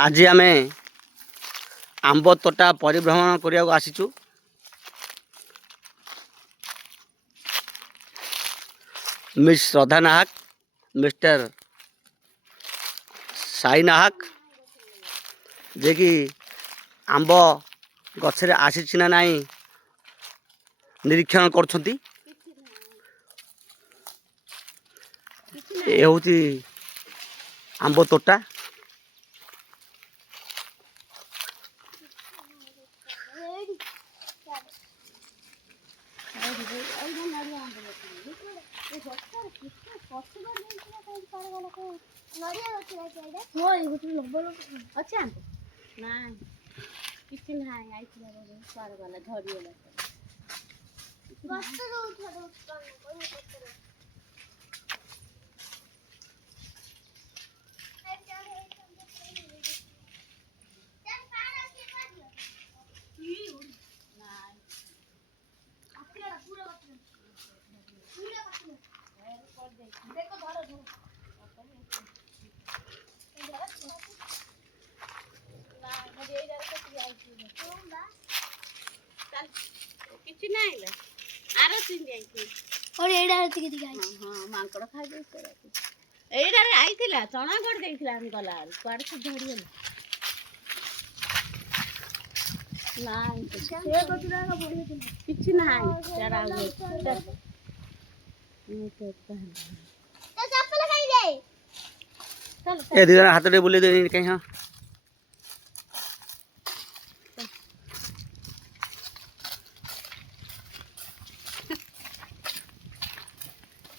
आज आम आंब तोटा परिभ्रमण करने आसीचु। मिस श्रद्धा नाहक, मिस्टर साई नाहक जे कि आंब गछरे आसीछि ना नाही निरीक्षण करछंती। ए होती आंब तोटा। କିଛି ନାହିଁ ଆର ସିନ୍ ଯାଇଥିଲି और एडा ଟିକେ ଟିକେ ଆଇଛି। ହଁ ମାଙ୍କଡ଼ ଖାଇ ଦେଇଥିଲା। ଏଇଟାରେ ଆଇଥିଲା ଚଣା ଗଡ଼ ଦେଇଥିଲା ଆମେ ଗଲା କୁଆଡ଼େ ସେ ଝଡ଼ିଗଲା। ନାଇଁ ସେ କତୁରା ବଢିଥିଲା କିଛି ନାହିଁ ଚାରା ତା ଚପଲ ଖାଇ ଦେ। ए दी हाथ बुले दे कहीं। हाँ